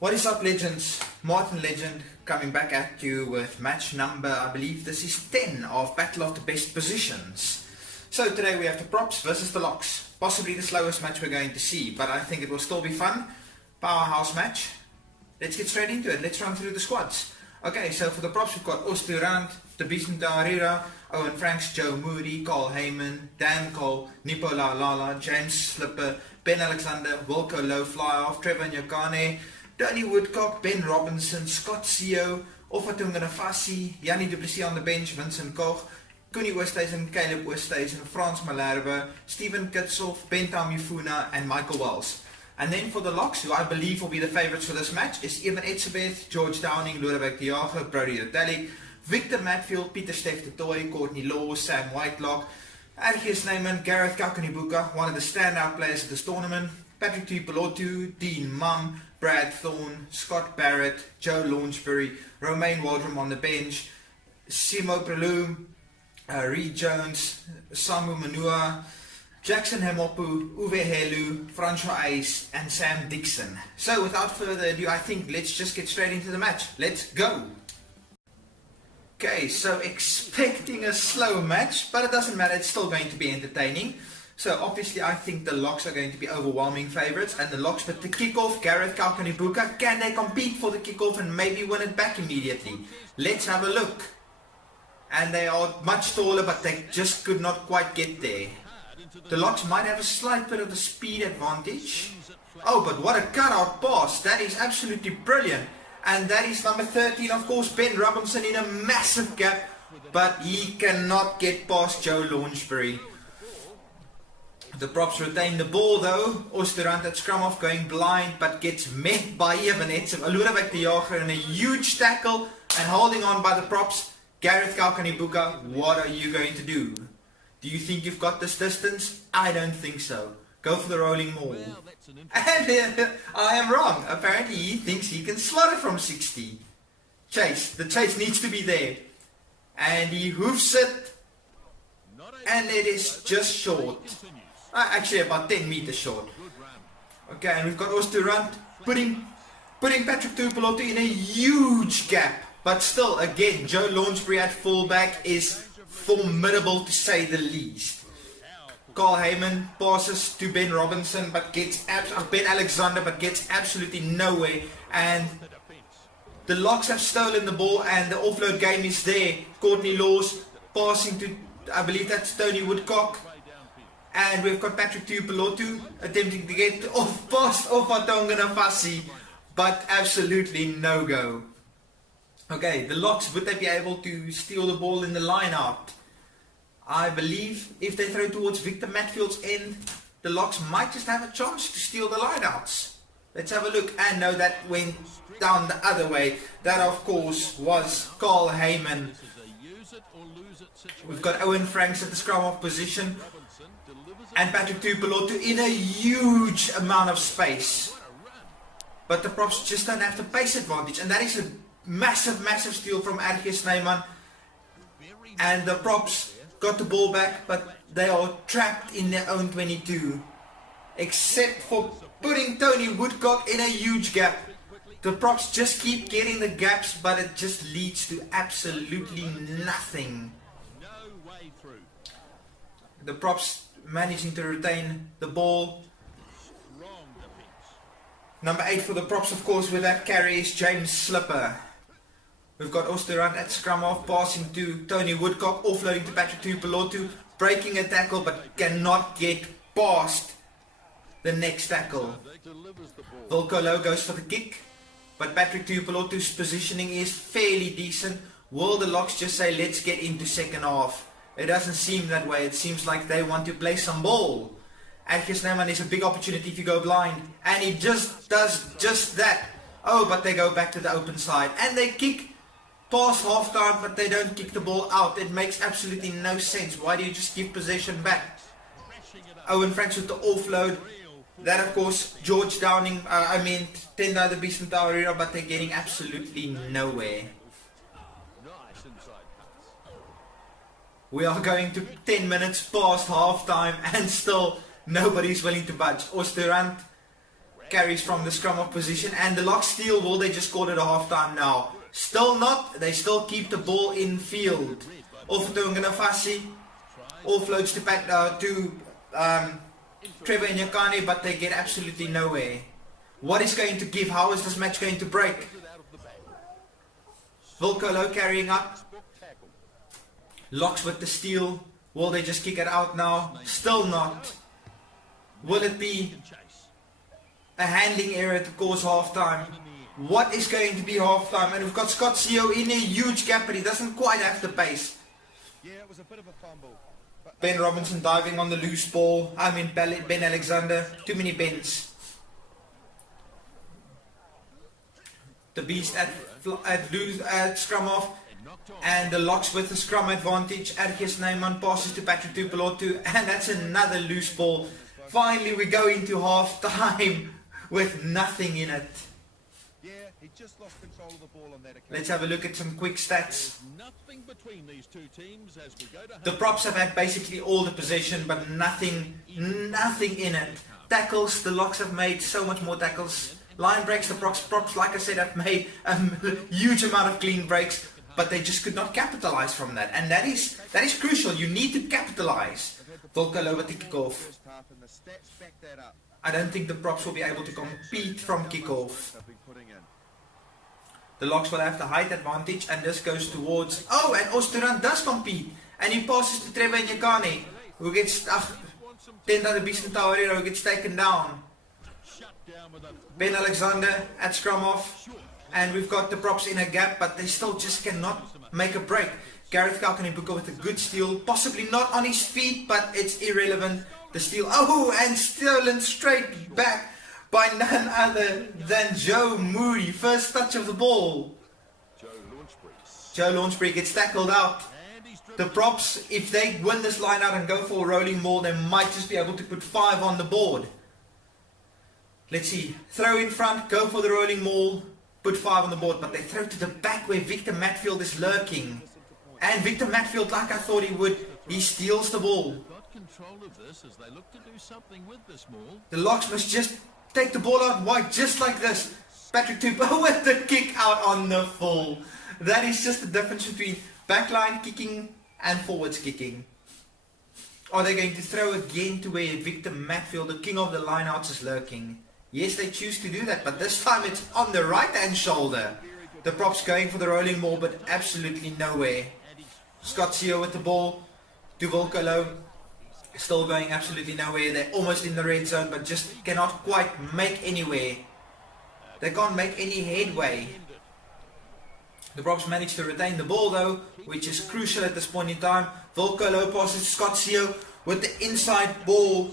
What is up, legends? Martin Legend coming back at you with match number, I believe this is 10 of Battle of the Best Positions. So today we have the props versus the locks. Possibly the slowest match we're going to see, but I think it will still be fun. Powerhouse match. Let's get straight into it. Let's run through the squads. Okay, so for the props we've got Os du Randt, De Vicente Arira, Owen Franks, Joe Moody, Carl Heyman, Dan Cole, Nipola Lala, James Slipper, Ben Alexander, Wilco Low Fly-Off, Trevor Nyakane, Tony Woodcock, Ben Robinson, Scott Seo, Ofatunga Nafasi, Yanni du Plessis on the bench, Vincent Koch, Koenie Oosthuizen, Caleb Oosthuizen, Frans Malherbe, Steven Kitsoff, Ben Tamifuna, and Michael Wells. And then for the locks, who I believe will be the favourites for this match, is Evan Etzebeth, George Downing, Lodewijk de Jager, Brody Otalik, Victor Matfield, Pieter Stef de Tooy, Courtney Law, Sam Whitelock, Argies Neyman, Gareth Kakanibuka, one of the standout players of this tournament, Patrick Tuipulotu, Dean Mum, Brad Thorne, Scott Barrett, Joe Launchbury, Romain Waldrum on the bench, Simo Prelou, Reed Jones, Samu Manua, Jackson Hemopu, Uwe Helu, Francois Eys, and Sam Dixon. So without further ado, I think let's just get straight into the match. Let's go! Okay, so expecting a slow match, but it doesn't matter, it's still going to be entertaining. So obviously I think the locks are going to be overwhelming favourites, and the locks with the kickoff, Gareth Kakanibuka, can they compete for the kickoff and maybe win it back immediately? Let's have a look. And they are much taller, but they just could not quite get there. The locks might have a slight bit of a speed advantage. Oh, but what a cutout pass. That is absolutely brilliant. And that is number 13, of course, Ben Robinson in a massive gap. But he cannot get past Joe Launchbury. The props retain the ball though. Os du Randt at scrum off going blind, but gets met by Evan Etzebeth, Lodewijk de Jager in a huge tackle. And holding on by the props, Gareth Kakanibuka, what are you going to do? Do you think you've got this distance? I don't think so. Go for the rolling maul. And I am wrong. Apparently he thinks he can slot it from 60. Chase. The chase needs to be there. And he hoofs it. And it is just short. Actually about 10 meters short. Okay, and we've got Os du Randt putting Patrick Tuipulotu in a huge gap. But still, again, Joe Launchbury at fullback is formidable to say the least. Carl Heyman passes to Ben Robinson, but gets Ben Alexander, but gets absolutely nowhere. And the locks have stolen the ball, and the offload game is there. Courtney Laws passing to, I believe that's Tony Woodcock. And we've got Patrick Tuipulotu attempting to get past Ofatunga Nafasi, but absolutely no go. Okay, the locks, would they be able to steal the ball in the line out? I believe if they throw towards Victor Matfield's end, the locks might just have a chance to steal the line outs. Let's have a look. And no, that went down the other way. That of course was Carl Heyman. We've got Owen Franks at the scrum off position. And Patrick Tuipulotu in a huge amount of space. But the props just don't have the pace advantage. And that is a massive steal from Argies Neyman. And the props got the ball back, but they are trapped in their own 22. Except for putting Tony Woodcock in a huge gap. The props just keep getting the gaps, but it just leads to absolutely nothing. The props managing to retain the ball. Number 8 for the props, of course, with that carry is James Slipper. We've got Os du Randt at scrum off, passing to Tony Woodcock, offloading to Patrick Tuipulotu, breaking a tackle but cannot get past the next tackle. Wilco Low goes for the kick, but Patrick Tuipulotu's positioning is fairly decent. Will the locks just say, let's get into second half? It doesn't seem that way. It seems like they want to play some ball. Argies Neyman is a big opportunity if you go blind. And he just does just that. Oh, but they go back to the open side. And they kick past half time, but they don't kick the ball out. It makes absolutely no sense. Why do you just give possession back? Owen Franks with the offload. That of course, George Downing, Tenda de Vicente Arira, but they're getting absolutely nowhere. We are going to 10 minutes past half time and still nobody's willing to budge. Os du Randt carries from the scrum of position, and the Locks steal. Will they just call it a half-time now? Still not. They still keep the ball in field. Off to Nganafasi. Offloads to Trevor Nyakane, but they get absolutely nowhere. What is going to give? How is this match going to break? Volkolo carrying up. Locks with the steal. Will they just kick it out now? Still not. Will it be a handling error to cause half-time? What is going to be half-time? And we've got Scott Sio in a huge gap, but he doesn't quite have the pace. Ben Robinson diving on the loose ball. I mean Ben Alexander. Too many Bens. The Beast at scrum off. And the Locks with the scrum advantage. Ergies Neyman passes to Patrick Tupelotu. And that's another loose ball. Finally we go into half time with nothing in it. Let's have a look at some quick stats. The props have had basically all the possession, but nothing in it. Tackles, the Locks have made so much more tackles. Line breaks, the props, like I said, have made a huge amount of clean breaks, but they just could not capitalize from that. And that is crucial. You need to capitalize. Volkolo with the kickoff. I don't think the props will be able to compete from kickoff. The Locks will have the height advantage, and this goes towards... Oh, and Oosterrand does compete. And he passes to Trevor Nyakane, who gets... Tenda the Beast and Taurero, who gets taken down. Ben Alexander at scrum off. And we've got the props in a gap, but they still just cannot make a break. Gareth Kalkanibuka with a good steal. Possibly not on his feet, but it's irrelevant. The steal... Oh, and stolen straight back by none other than Joe Moody. First touch of the ball. Joe Launchbury gets tackled out. The props, if they win this line out and go for a rolling maul, they might just be able to put 5 on the board. Let's see. Throw in front, go for the rolling maul, put 5 on the board. But they throw to the back where Victor Matfield is lurking. And Victor Matfield, like I thought he would, he steals the ball. The Locks must just take the ball out wide, just like this. Patrick Tupo with the kick out on the full. That is just the difference between backline kicking and forwards kicking. Are they going to throw again to where Victor Matfield, the king of the lineouts, is lurking? Yes, they choose to do that, but this time it's on the right hand shoulder. The props going for the rolling maul, but absolutely nowhere. Scott Sio with the ball to Volkolo. Still going absolutely nowhere. They're almost in the red zone, but just cannot quite make anywhere. They can't make any headway. The props managed to retain the ball though, which is crucial at this point in time. Volkolo passes Scott Sio with the inside ball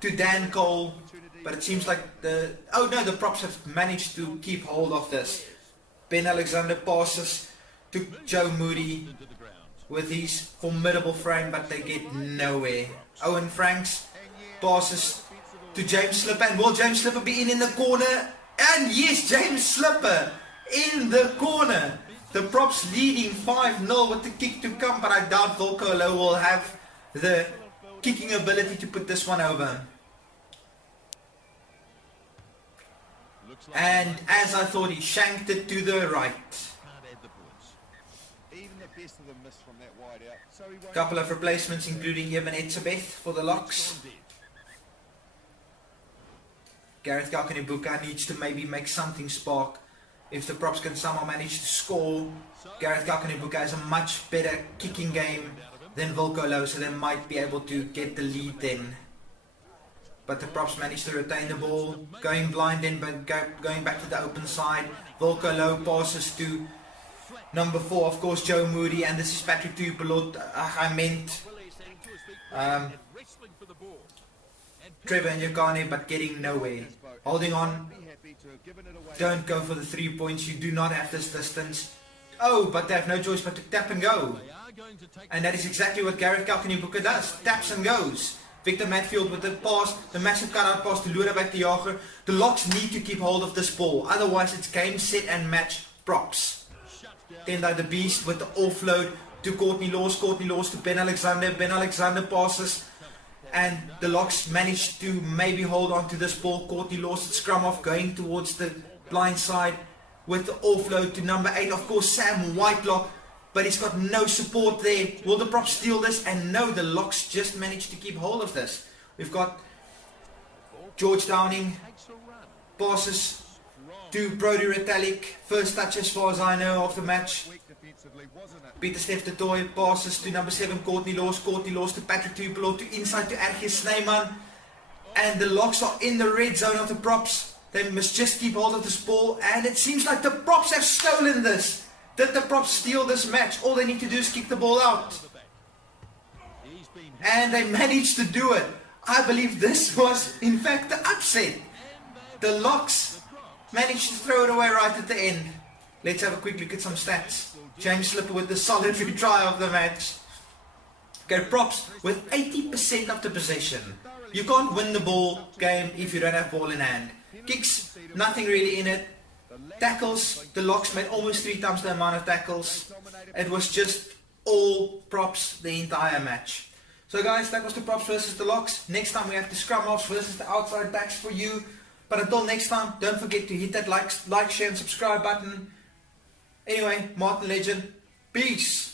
to Dan Cole. But it seems like the props have managed to keep hold of this. Ben Alexander passes to Joe Moody with his formidable frame, but they get nowhere. Owen Franks passes to James Slipper, and will James Slipper be in the corner? And yes, James Slipper in the corner. The props leading 5-0 with the kick to come, but I doubt Volkolo will have the kicking ability to put this one over. And as I thought, he shanked it to the right. Couple of replacements, including Evan Etzebeth for the Locks. Gareth Kalkanibuka needs to maybe make something spark. If the props can somehow manage to score, Gareth Kalkanibuka has a much better kicking game than Volkolo, so they might be able to get the lead then. But the props managed to retain the ball, going blind then, but going back to the open side. Volkolo passes to number 4, of course, Joe Moody, and this is Patrick Tupelot. I meant Trevor Nyakane, but getting nowhere. Holding on. Don't go for the 3 points. You do not have this distance. Oh, but they have no choice but to tap and go. And that is exactly what Gareth Kalkanibuka does. Taps and goes. Victor Matfield with the pass, the massive cutout pass to Lodewyk de Jager. The Locks need to keep hold of this ball. Otherwise, it's game, set and match props. Tenda the Beast with the offload to Courtney Laws. Courtney Laws to Ben Alexander. Ben Alexander passes and the Locks managed to maybe hold on to this ball. Courtney Lawson scrum off, going towards the blind side with the offload to number 8, of course, Sam Whitelock, but he's got no support there. Will the Props steal this? And no, the Locks just managed to keep hold of this. We've got George Downing, passes to Brody Retallick, first touch as far as I know of the match. Peter Steph du Toit passes to number 7 Courtney Laws to Patrick Tupelo, to inside to Ergis Snyman, and the Locks are in the red zone of the Props. They must just keep hold of this ball, and it seems like the Props have stolen this. Did the Props steal this match? All they need to do is kick the ball out, and they managed to do it. I believe this was in fact the upset. The Locks managed to throw it away right at the end. Let's have a quick look at some stats. James Slipper with the solitary try of the match. Okay, Props with 80% of the possession. You can't win the ball game if you don't have ball in hand. Kicks, nothing really in it. Tackles, the Locks made almost 3 times the amount of tackles. It was just all Props the entire match. So guys, that was the Props versus the Locks. Next time we have the scrum offs versus the outside backs for you. But until next time, don't forget to hit that like, share and subscribe button. Anyway, Martin Legend, peace.